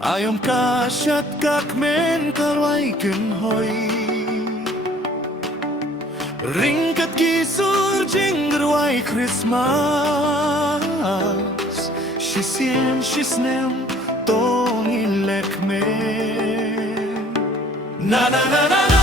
Ayom kasyat kakmen karway kenhoy Ringkat gisur Jingrwai khristmas Shisien shisnem tong ilekmen Na na na na na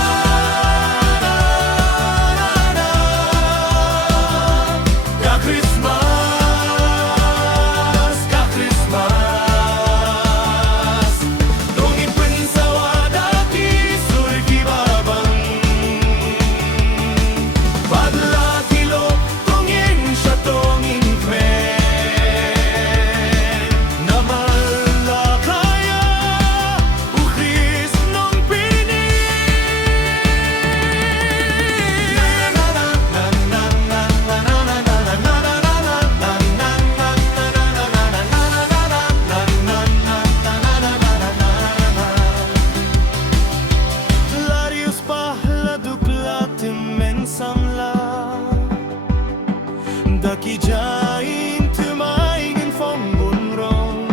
Daki jain tumaingin phong bunrong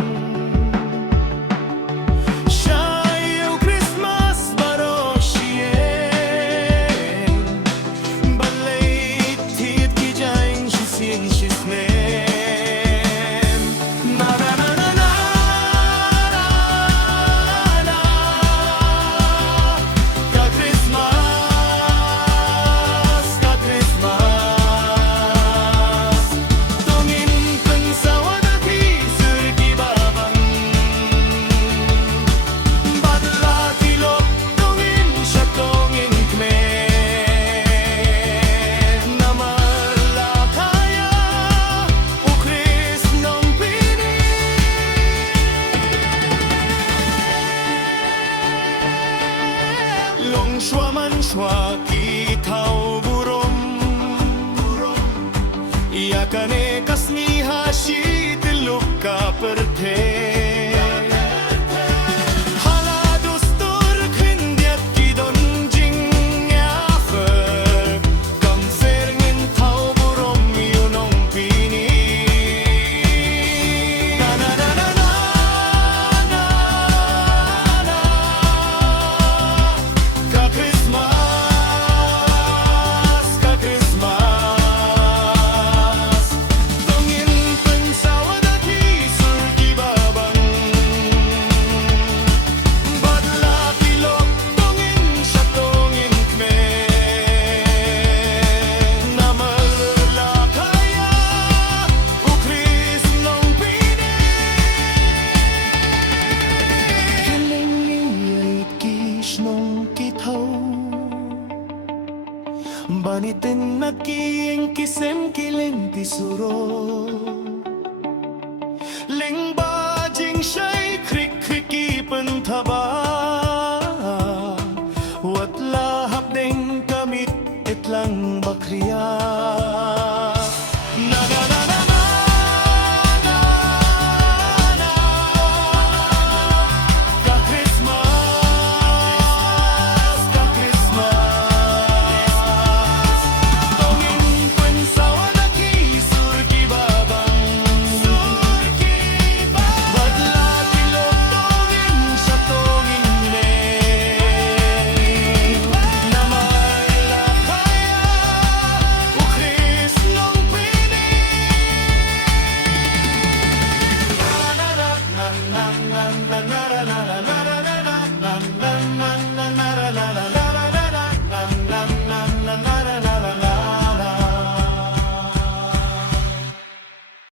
Shayo Christmas baro shien Balay tit ki jain shisien shisnem Na na na na na na Ka Christmas Ka Christmas Shwa man shwa ki thau burom Ya kane kasmi hashi tiluk ka perthe Hala dustur khindiat ki don jing ya fer Kam fer ngin thau burom yunong pini Na na na na na Banitin na kiyeng kisem kilin tisuro Ling ba jing shay krik kriki pentaba